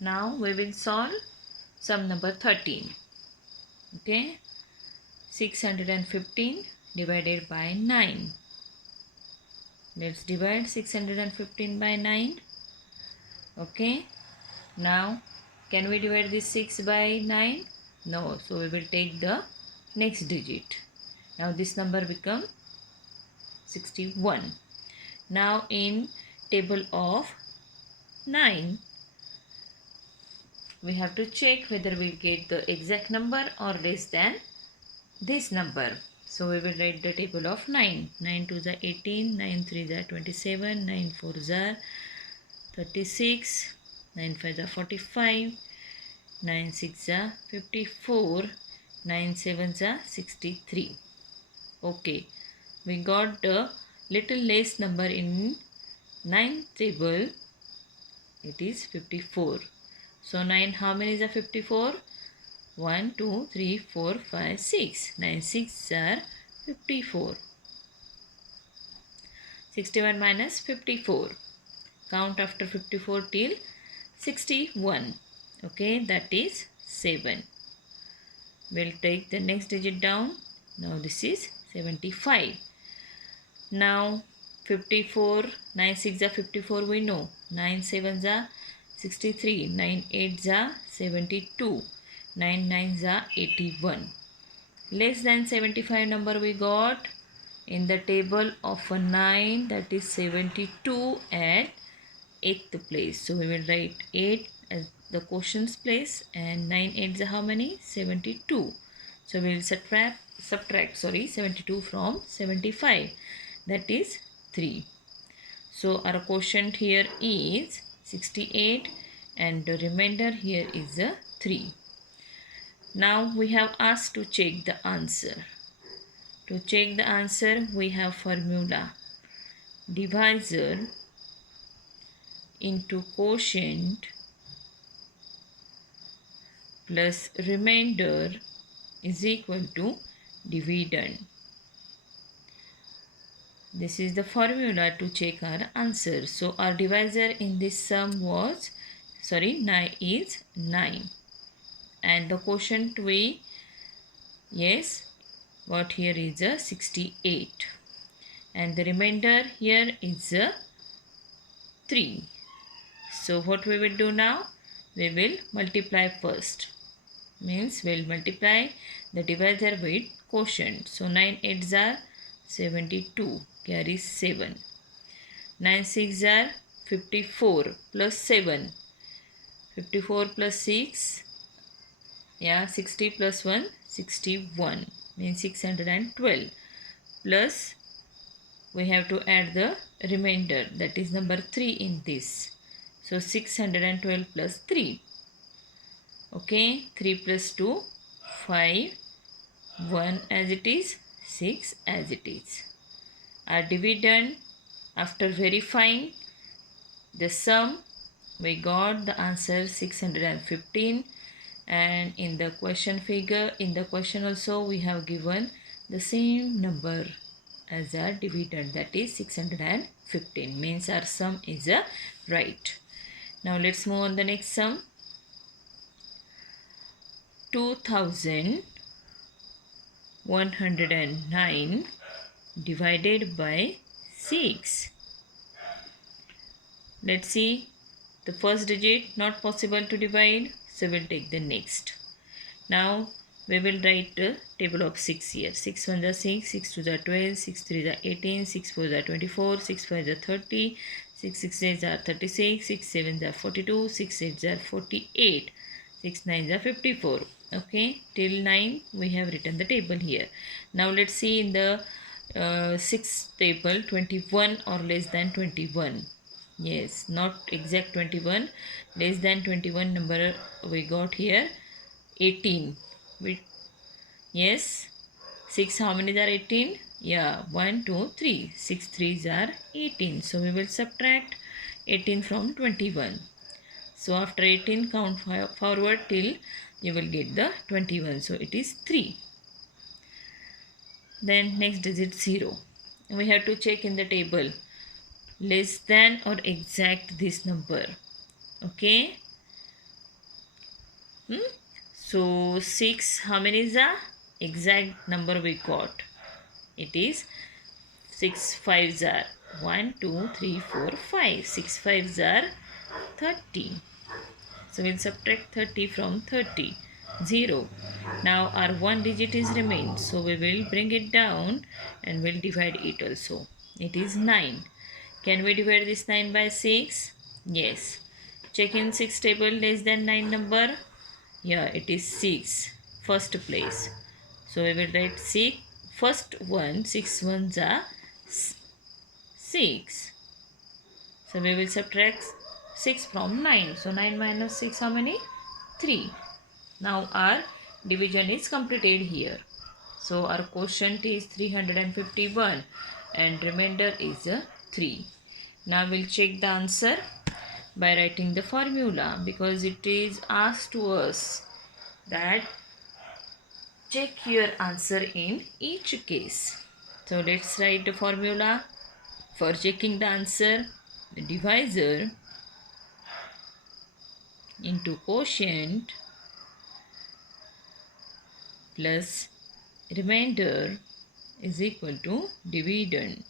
Now we will solve sum number 13. Okay, 615 divided by 9. Let's divide 615 by 9. Okay, now can we divide this 6 by 9? No, so we will take the next digit. Now this number become 61. Now in table of 9, we have to check whether we get the exact number or less than this number. So we will write the table of 9. 9 2s are 18, 9 3s are 27, 9 4s are 36, 9 5s are 45, 9 6s are 54, 9 7s are 63. Okay, we got the little less number in 9 table. It is 54. So 9, how many is a 54? 1, 2, 3, 4, 5, 6. 9 6 are 54. 61 minus 54. Count after 54 till 61. Okay, that is 7. We'll take the next digit down. Now this is 75. Now 54, 9 6 are 54 we know. 9 7 are 63. 9 8 are 72. 9 9 are 81. Less than 75 number we got in the table of a 9, that is 72 at 8th place. So we will write 8 as the quotient's place and 9 8s are how many? 72. So we will subtract 72 from 75, that is 3. So our quotient here is 68 and the remainder here is a 3. Now we have asked to check the answer. To check the answer we have formula. Divisor into quotient plus remainder is equal to dividend. This is the formula to check our answer. So our divisor in this sum was 9 is 9 and the quotient we what here is a 68 and the remainder here is a 3. So what we will do now? We will multiply first. Means we will multiply the divisor with quotient. So 9 8s are 72, carries 7. 9 6 are 54 plus 7. 54 plus 6, 60 plus 1, 61. Means 612. Plus we have to add the remainder, that is number 3 in this. So 612 plus 3. Okay, 3 plus 2, 5, 1 as it is, 6 as it is. Our dividend, after verifying the sum, we got the answer 615, and in the question figure, in the question also we have given the same number as our dividend, that is 615, means our sum is right. Now let's move on the next sum. 2109 divided by 6. Let's see, the first digit not possible to divide, so we'll take the next. Now we will write the table of 6 here. 6 1s are 6, 6 2s are 12, 6 3s are 18, 6 4s are 24, 6 5s are 30, 6 6s are 36, 6 7s are 42, 6 8s are 48, 6 9s are 54. Okay, till 9 we have written the table here. Now let's see in the 6th table, 21 or less than 21. Yes, not exact 21, less than 21 number we got here. 18. Yes, 6 how many are 18? 1 2 3, 6 3s are 18. So we will subtract 18 from 21. So after 18 count forward till you will get the 21. So it is 3. Then next digit 0. We have to check in the table less than or exact this number. Okay, So 6, how many is the exact number we got? It is 6 fives are 1, 2, 3, 4, 5. 6 fives are 30. So we'll subtract 30 from 30. 0. Now our one digit is remains. So we will bring it down and we'll divide it also. It is 9. Can we divide this 9 by 6? Yes. Check in 6 table less than 9 number. Yeah, it is 6. First place. So we will write 6. First one, 6 ones are 6. So we will subtract 6 from 9. So 9 minus 6, how many? 3. Now our division is completed here. So our quotient is 351 and remainder is 3. Now we'll check the answer by writing the formula, because it is asked to us that check your answer in each case. So let's write the formula for checking the answer. The divisor into quotient plus remainder is equal to dividend.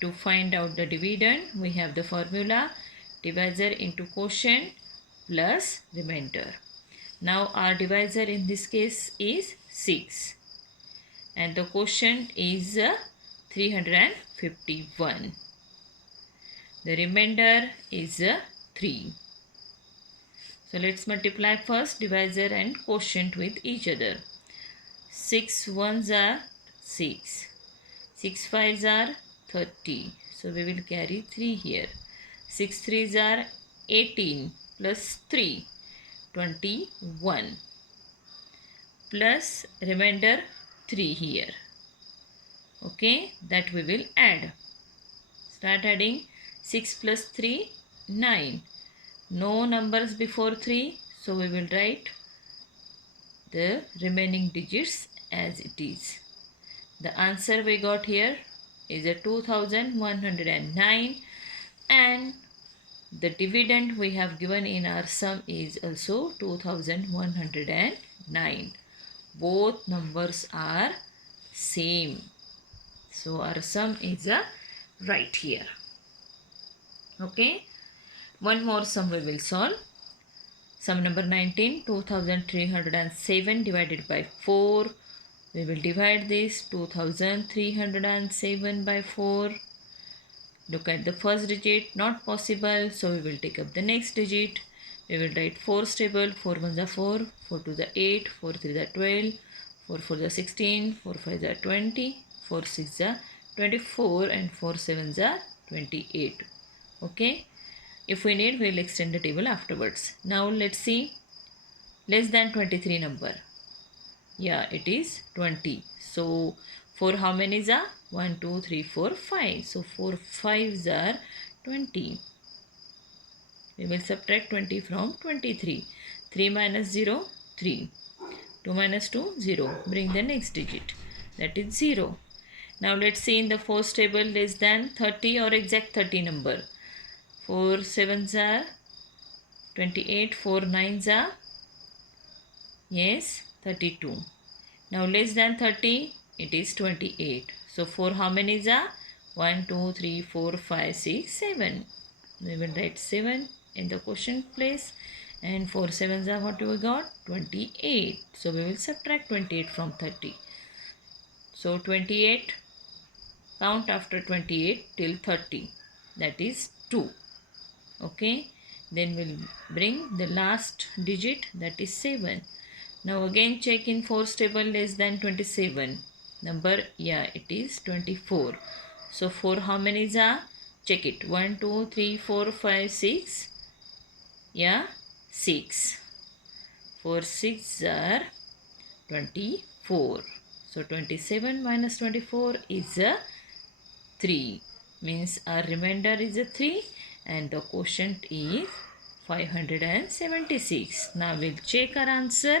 To find out the dividend, we have the formula divisor into quotient plus remainder. Now our divisor in this case is 6 and the quotient is 351. The remainder is 3. So let's multiply first divisor and quotient with each other. 6 ones are 6. 6 fives are 30. So we will carry 3 here. 6 threes are 18 plus 3, 21. Plus remainder 3 here. Okay, that we will add. Start adding. 6 plus 3, 9. No numbers before 3. So we will write the remaining digits as it is. The answer we got here is a 2109 and the dividend we have given in our sum is also 2109. Both numbers are same. So our sum is right here. Okay. One more sum we will solve. Sum number 19, 2307 divided by 4. We will divide this 2307 by 4. Look at the first digit, not possible. So we will take up the next digit. We will write 4 table. 4 ones are 4, 4 2s are 8, 4 3s are 12, 4 4s are 16, 4 5s are 20, 4 6s are 24 and 4 7s are 28. Okay. If we need, we will extend the table afterwards. Now let's see less than 23 number. Yeah, it is 20. So 4 how many is are? 1, 2, 3, 4, 5. So 4 5s are 20. We will subtract 20 from 23. 3 minus 0, 3. 2 minus 2, 0. Bring the next digit. That is 0. Now let's see in the fourth table less than 30 or exact 30 number. 4 7s are 28. 4 9s are, yes, 32. Now less than 30, it is 28. So 4 how many is are? 1, 2, 3, 4, 5, 6, 7. We will write 7 in the quotient place. And 4 7s are what we got? 28. So we will subtract 28 from 30. So 28, count after 28 till 30. That is 2. Okay. Then we'll bring the last digit, that is 7. Now again check in 4's table less than 27. Number, yeah, it is 24. So 4 how many is are? Check it. 1, 2, 3, 4, 5, 6. Yeah, 6. 4 6 are 24. So 27 minus 24 is a 3. Means our remainder is a 3 and the quotient is 576. Now we'll check our answer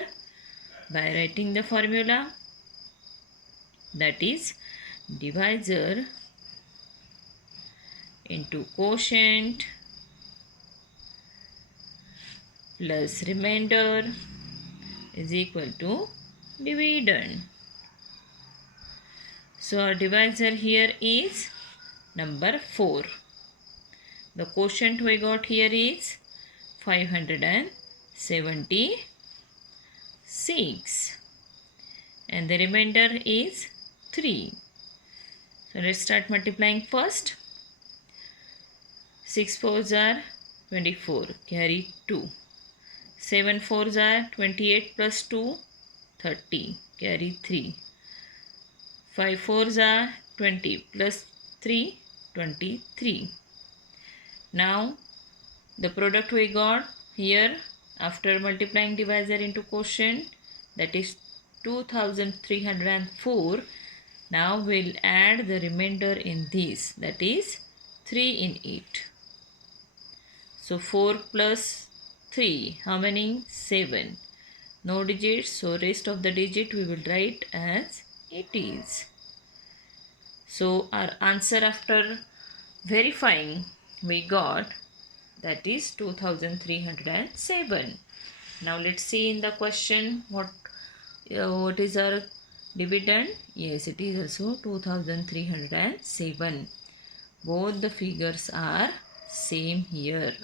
by writing the formula, that is divisor into quotient plus remainder is equal to dividend. So our divisor here is number 4. The quotient we got here is 576 and the remainder is 3. So let's start multiplying first. 6 fours are 24, carry 2. 7 fours are 28 plus 2, 30, carry 3. 5 fours are 20 plus 3, 23. Now the product we got here after multiplying divisor into quotient, that is 2304. Now we'll add the remainder in this, that is 3 in it. So 4 plus 3, how many? 7. No digits, so rest of the digit we will write as it is. So our answer after verifying we got, that is 2307. Now let's see in the question what is our dividend. Yes, it is also 2307. Both the figures are same here.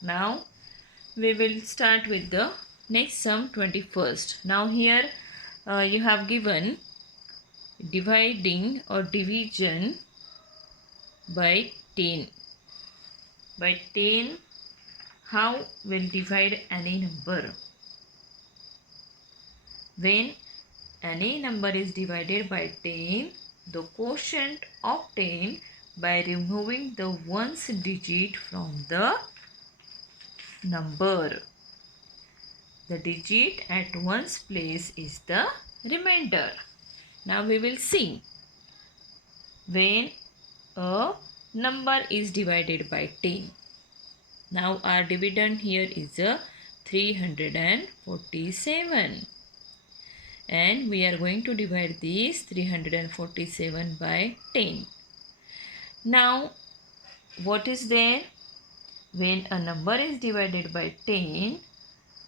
Now we will start with the next sum, 21st. Now here you have given dividing or division by 10. By 10, how will divide any number? When any number is divided by 10, the quotient obtained by removing the ones digit from the number. The digit at ones place is the remainder. Now we will see when a number is divided by 10. Now our dividend here is 347. And we are going to divide this 347 by 10. Now what is there? When a number is divided by 10,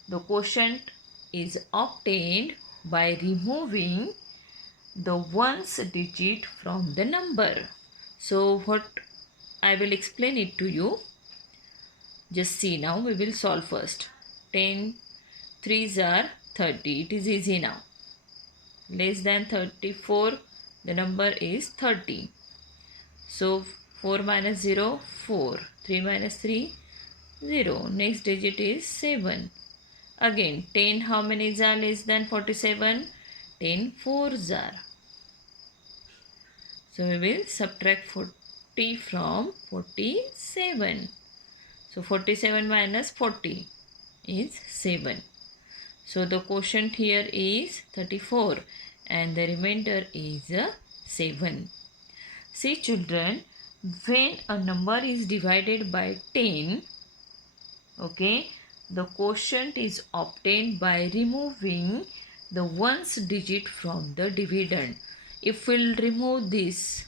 the quotient is obtained by removing the ones digit from the number. So what I will explain it to you. Just see now, we will solve first. 10 3s are 30. It is easy now. Less than 34, the number is 30. So 4 minus 0, 4. 3 minus 3, 0. Next digit is 7. Again, 10 how many are less than 47? 10 4s are. So we will subtract 40 from 47. So 47 minus 40 is 7. So the quotient here is 34 and the remainder is 7. See children, when a number is divided by 10, okay, the quotient is obtained by removing the ones digit from the dividend. If we'll remove this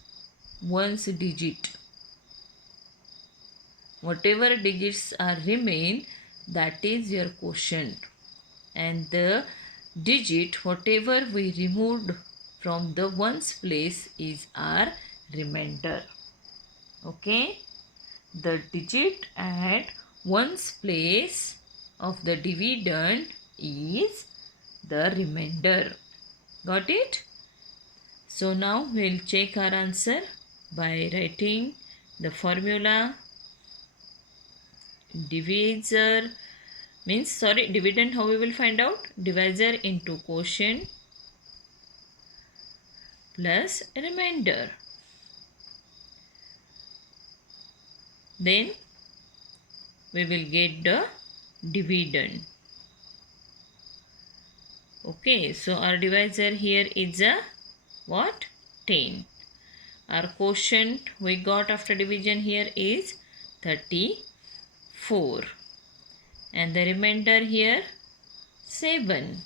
ones digit, whatever digits are remain, that is your quotient. And the digit whatever we removed from the ones place is our remainder. Okay, the digit at ones place of the dividend is the remainder. Got it? So now we'll check our answer by writing the formula. Divisor means, sorry, dividend how we will find out? Divisor into quotient plus remainder. Then we will get the dividend. Okay, so our divisor here is a what? 10. Our quotient we got after division here is 34. And the remainder here 7.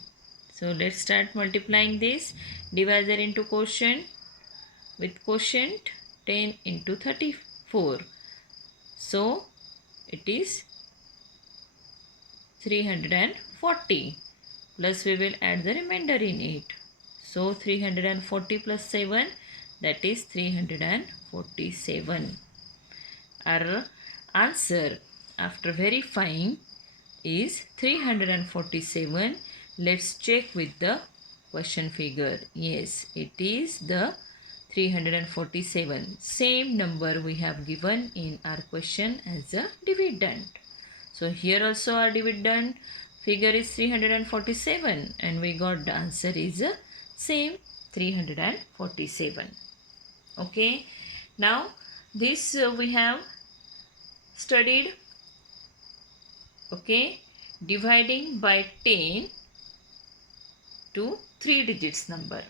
So let's start multiplying this. Divisor into quotient. With quotient 10 into 34. So it is 340. Plus we will add the remainder in it. So 340 plus 7, that is 347. Our answer after verifying is 347. Let's check with the question figure. Yes, it is the 347. Same number we have given in our question as a dividend. So here also our dividend figure is 347 and we got the answer is same 347. Okay. Now this we have studied. Okay. Dividing by 10 to 3 digits number.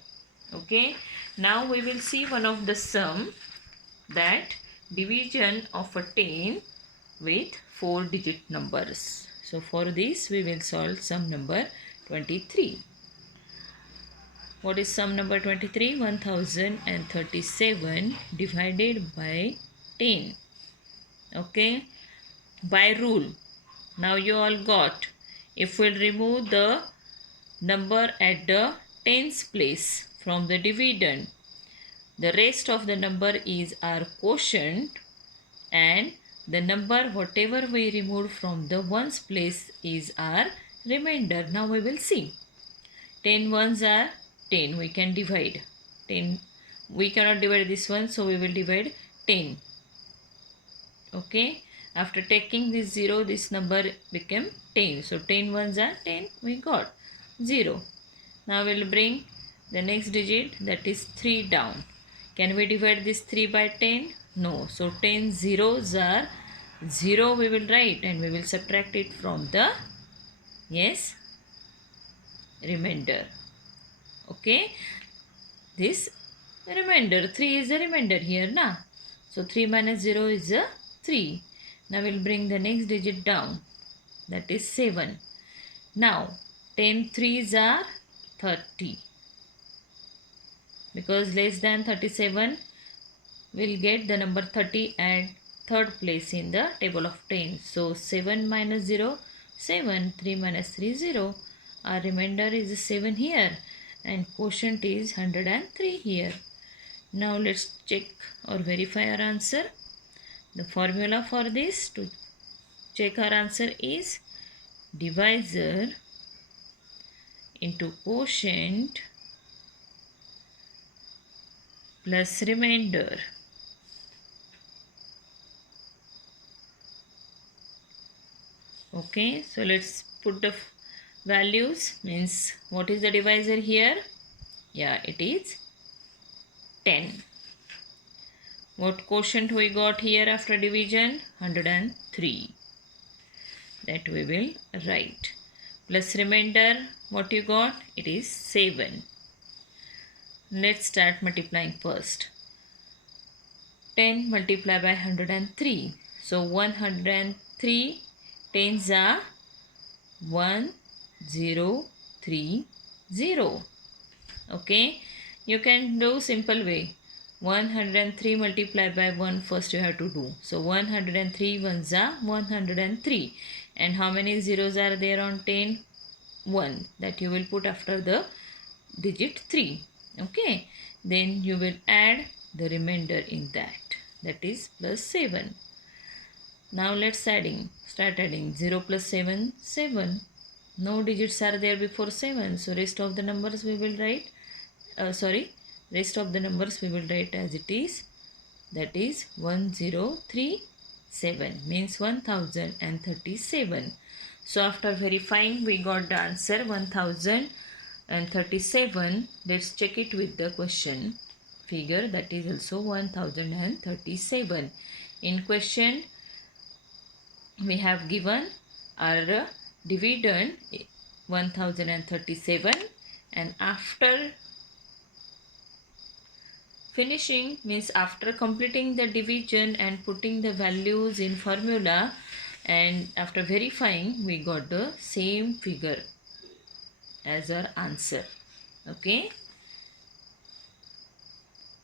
Okay. Now we will see one of the sum, that division of a 10 with 4 digit numbers. So for this we will solve sum number 23. What is sum number 23? 1037 divided by 10. Okay. By rule. Now you all got, if we remove the number at the tens place from the dividend, the rest of the number is our quotient, and the number whatever we removed from the ones place is our remainder. Now we will see. 10 ones are 10. We can divide. 10. We cannot divide this one, so we will divide 10. Okay. After taking this 0, this number became 10. So 10 ones are 10. We got 0. Now we will bring the next digit, that is 3 down. Can we divide this 3 by 10? No. So 10 zeros are 0 we will write, and we will subtract it from the, yes, remainder. Okay. This remainder, 3 is the remainder here, na? So 3 minus 0 is a 3. Now we will bring the next digit down, that is 7. Now 10 threes are 30. Because less than 37 will get the number 30 at third place in the table of 10. So 7 minus 0, 7. 3 minus 3, 0. Our remainder is 7 here, and quotient is 103 here. Now let's check or verify our answer. The formula for this to check our answer is divisor into quotient plus remainder. Okay, so let's put the values. Means what is the divisor here? Yeah, it is 10. What quotient we got here after division? 103. That we will write. Plus remainder, what you got? It is 7. Let's start multiplying first. 10 multiplied by 103. So 103 tens are 1030. Okay. You can do simple way. 103 multiplied by 1 first you have to do. So 103 ones are 103. And how many zeros are there on 10? 1. That you will put after the digit 3. Okay. Then you will add the remainder in that. That is plus 7. Now let's start adding. 0 plus 7, 7. No digits are there before 7. So rest of the numbers we will write. Rest of the numbers we will write as it is. That is 1037. Means 1037. So after verifying we got the answer 1037. Let's check it with the question figure. That is also 1037. In question we have given our dividend 1037, and after finishing, means after completing the division and putting the values in formula, and after verifying we got the same figure as our answer. Okay.